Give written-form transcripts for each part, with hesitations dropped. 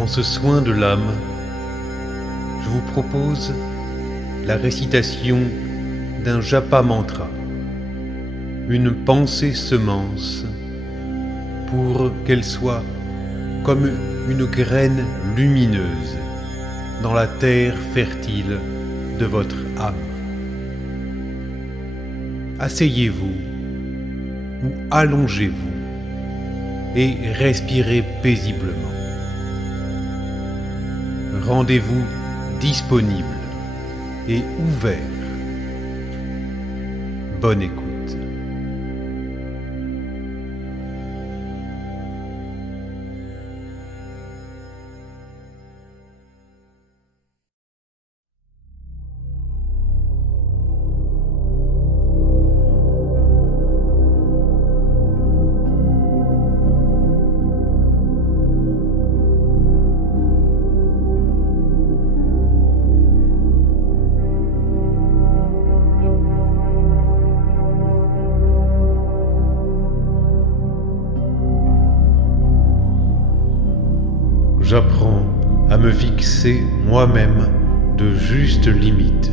Dans ce soin de l'âme, je vous propose la récitation d'un japa mantra, une pensée semence, pour qu'elle soit comme une graine lumineuse dans la terre fertile de votre âme. Asseyez-vous ou allongez-vous et respirez paisiblement. Rendez-vous disponible et ouvert. Bonne écoute. J'apprends à me fixer moi-même de justes limites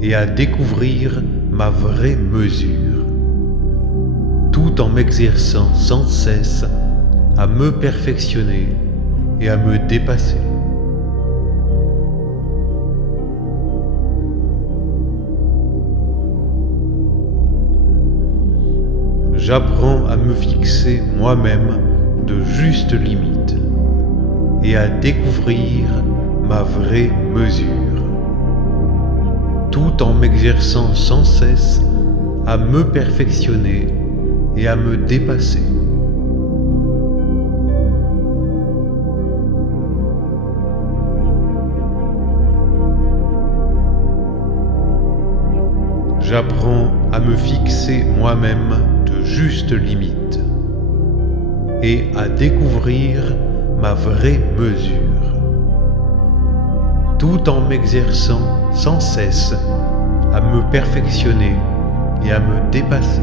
et à découvrir ma vraie mesure, tout en m'exerçant sans cesse à me perfectionner et à me dépasser. J'apprends à me fixer moi-même de justes limites et à découvrir ma vraie mesure, tout en m'exerçant sans cesse à me perfectionner et à me dépasser. J'apprends à me fixer moi-même de justes limites et à découvrir ma vraie mesure, tout en m'exerçant sans cesse à me perfectionner et à me dépasser.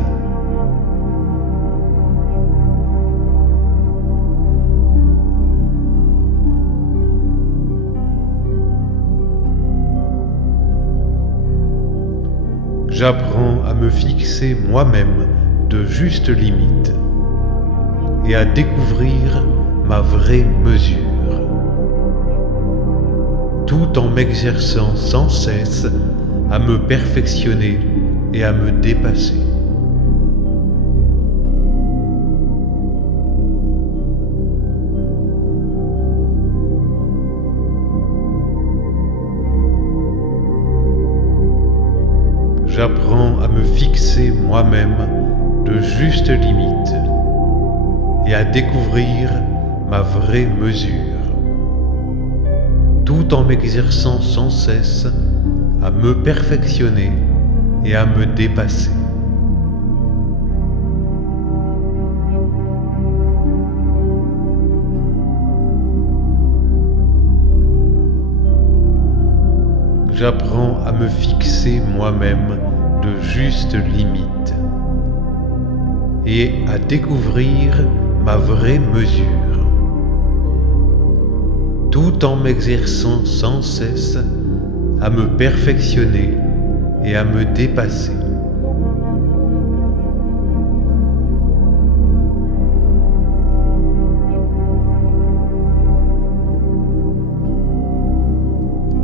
J'apprends à me fixer moi-même de justes limites et à découvrir ma vraie mesure, tout en m'exerçant sans cesse à me perfectionner et à me dépasser. J'apprends à me fixer moi-même de justes limites et à découvrir ma vraie mesure, tout en m'exerçant sans cesse à me perfectionner et à me dépasser. J'apprends à me fixer moi-même de justes limites et à découvrir ma vraie mesure, tout en m'exerçant sans cesse à me perfectionner et à me dépasser.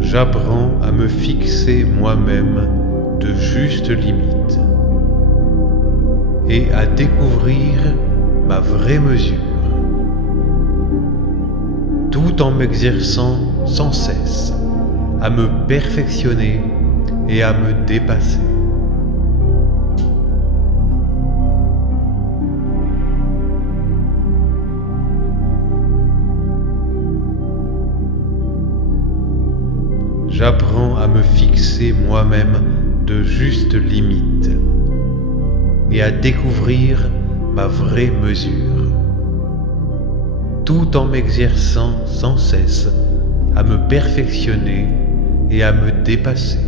J'apprends à me fixer moi-même de justes limites et à découvrir ma vraie mesure, tout en m'exerçant sans cesse à me perfectionner et à me dépasser. J'apprends à me fixer moi-même de justes limites et à découvrir ma vraie mesure, tout en m'exerçant sans cesse à me perfectionner et à me dépasser.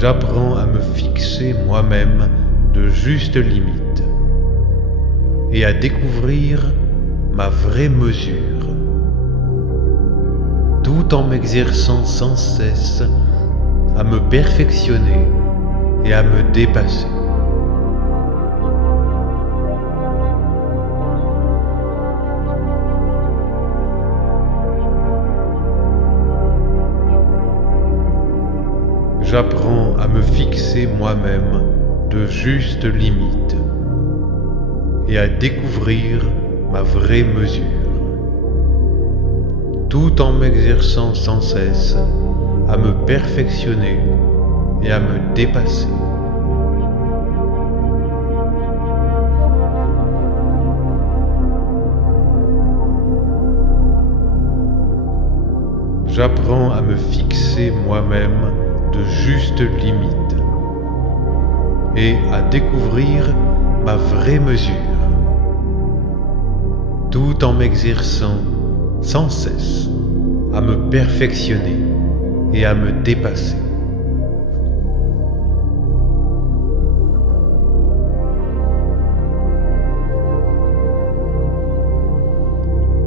J'apprends à me fixer moi-même de justes limites et à découvrir ma vraie mesure, tout en m'exerçant sans cesse à me perfectionner et à me dépasser. J'apprends à me fixer moi-même de justes limites et à découvrir ma vraie mesure, tout en m'exerçant sans cesse à me perfectionner et à me dépasser. J'apprends à me fixer moi-même de justes limites et à découvrir ma vraie mesure, tout en m'exerçant sans cesse à me perfectionner et à me dépasser.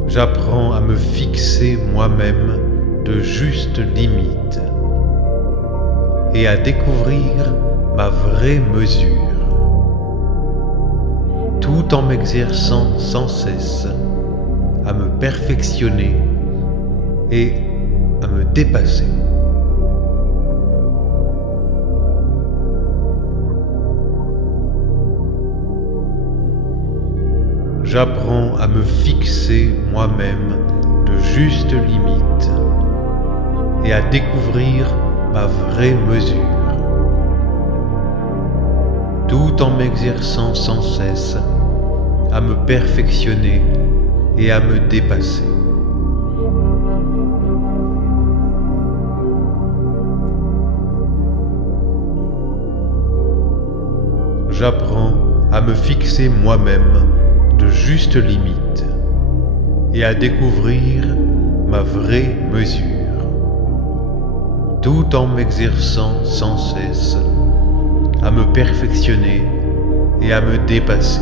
J'apprends à me fixer moi-même de justes limites et à découvrir ma vraie mesure, tout en m'exerçant sans cesse à me perfectionner et à me dépasser. J'apprends à me fixer moi-même de justes limites et à découvrir ma vraie mesure, tout en m'exerçant sans cesse à me perfectionner et à me dépasser. J'apprends à me fixer moi-même de justes limites et à découvrir ma vraie mesure, tout en m'exerçant sans cesse à me perfectionner et à me dépasser.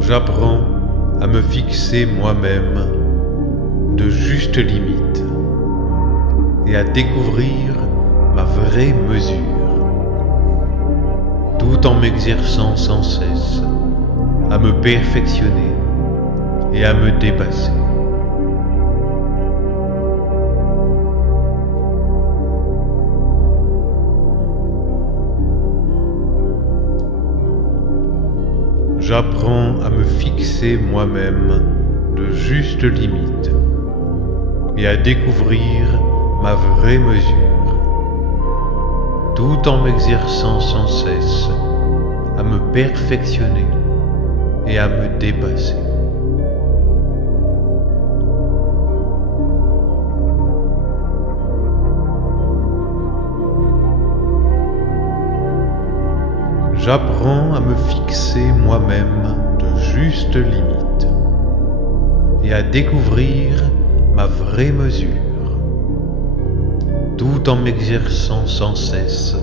J'apprends à me fixer moi-même de justes limites et à découvrir ma vraie mesure, tout en m'exerçant sans cesse à me perfectionner et à me dépasser. J'apprends à me fixer moi-même de justes limites et à découvrir ma vraie mesure, tout en m'exerçant sans cesse à me perfectionner et à me dépasser. J'apprends à me fixer moi-même de justes limites et à découvrir ma vraie mesure, tout en m'exerçant sans cesse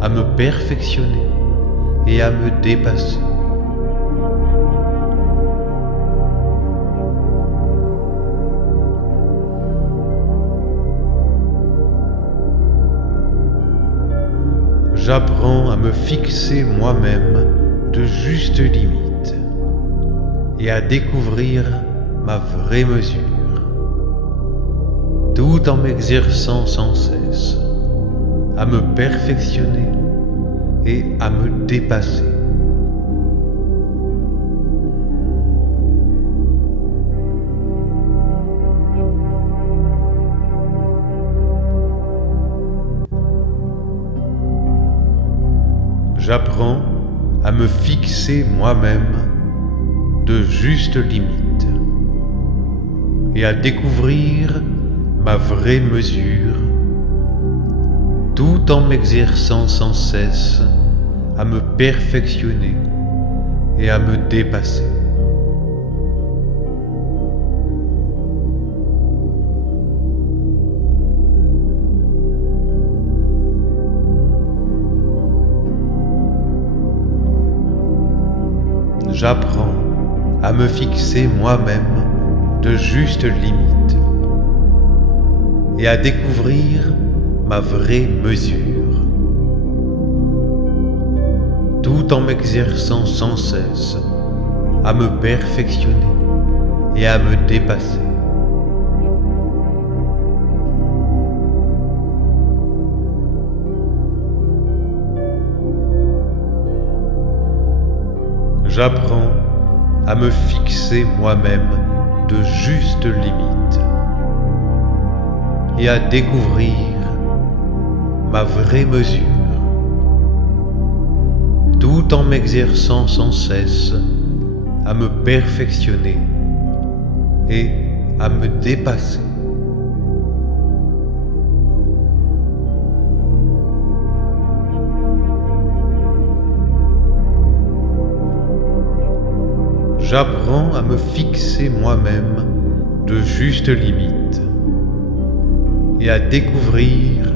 à me perfectionner et à me dépasser. J'apprends à me fixer moi-même de justes limites et à découvrir ma vraie mesure, tout en m'exerçant sans cesse à me perfectionner et à me dépasser. J'apprends à me fixer moi-même de justes limites et à découvrir ma vraie mesure, tout en m'exerçant sans cesse à me perfectionner et à me dépasser. J'apprends à me fixer moi-même de justes limites et à découvrir ma vraie mesure, tout en m'exerçant sans cesse à me perfectionner et à me dépasser. J'apprends à me fixer moi-même de justes limites et à découvrir ma vraie mesure, tout en m'exerçant sans cesse à me perfectionner et à me dépasser. J'apprends à me fixer moi-même de justes limites et à découvrir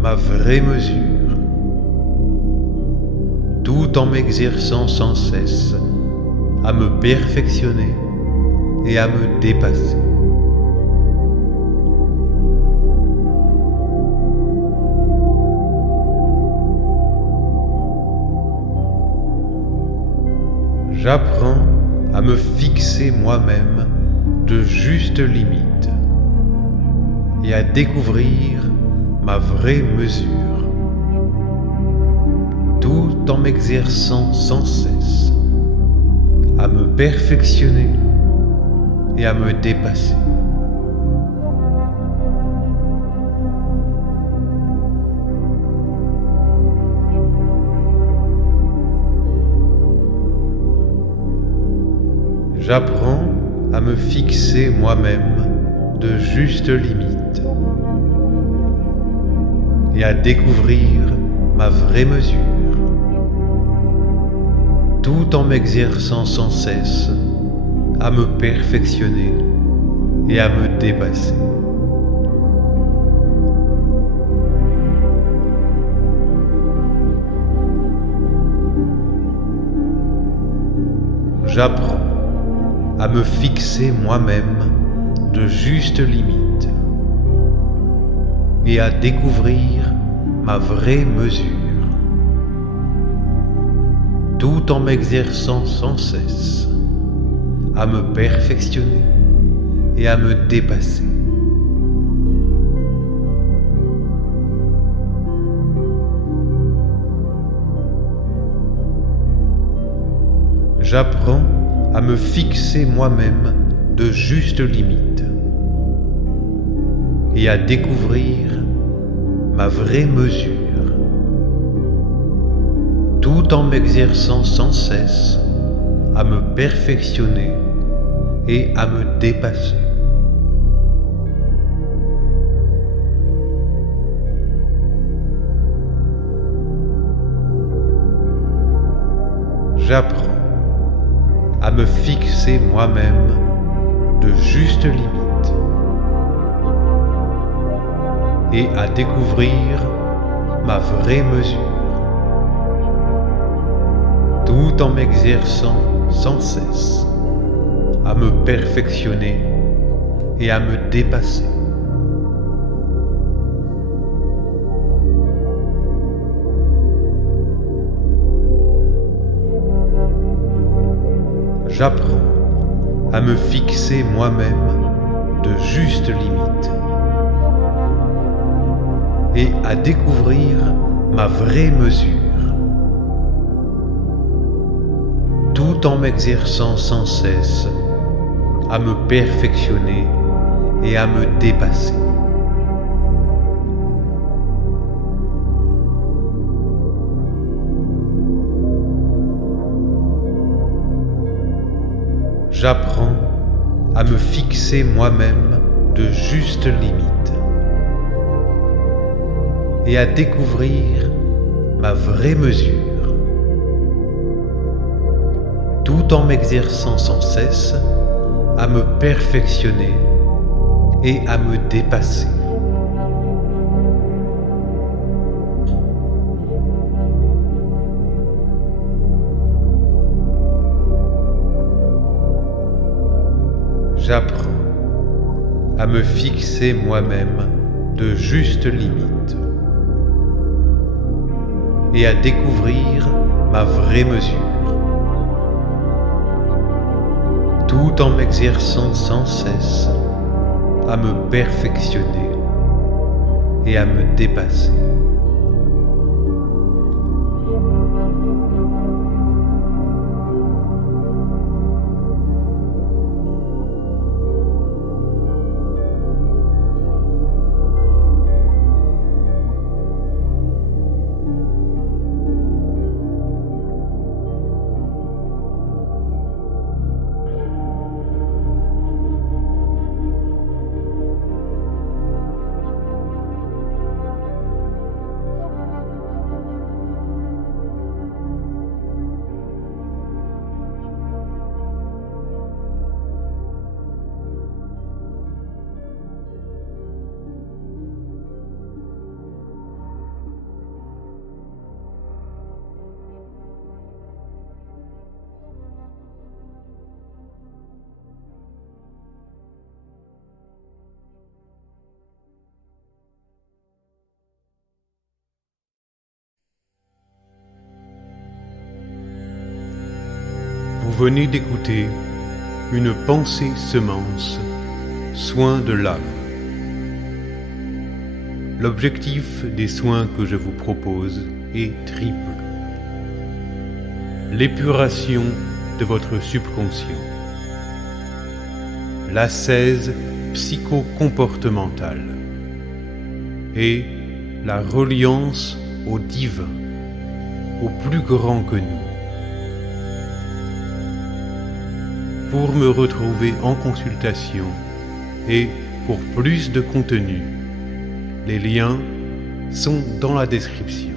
ma vraie mesure, tout en m'exerçant sans cesse à me perfectionner et à me dépasser. J'apprends à me fixer moi-même de justes limites et à découvrir ma vraie mesure, tout en m'exerçant sans cesse à me perfectionner et à me dépasser. J'apprends à me fixer moi-même de justes limites et à découvrir ma vraie mesure, tout en m'exerçant sans cesse à me perfectionner et à me dépasser. J'apprends à me fixer moi-même de justes limites et à découvrir ma vraie mesure, tout en m'exerçant sans cesse à me perfectionner et à me dépasser. J'apprends à me fixer moi-même de justes limites et à découvrir ma vraie mesure, tout en m'exerçant sans cesse à me perfectionner et à me dépasser. J'apprends à me fixer moi-même de justes limites et à découvrir ma vraie mesure, tout en m'exerçant sans cesse à me perfectionner et à me dépasser. J'apprends à me fixer moi-même de justes limites et à découvrir ma vraie mesure, tout en m'exerçant sans cesse à me perfectionner et à me dépasser. J'apprends à me fixer moi-même de justes limites et à découvrir ma vraie mesure, tout en m'exerçant sans cesse à me perfectionner et à me dépasser. J'apprends à me fixer moi-même de justes limites et à découvrir ma vraie mesure, tout en m'exerçant sans cesse à me perfectionner et à me dépasser. Vous venez d'écouter une pensée semence, soin de l'âme. L'objectif des soins que je vous propose est triple. L'épuration de votre subconscient, l'ascèse psycho-comportementale et la reliance au divin, au plus grand que nous. Pour me retrouver en consultation et pour plus de contenu, les liens sont dans la description.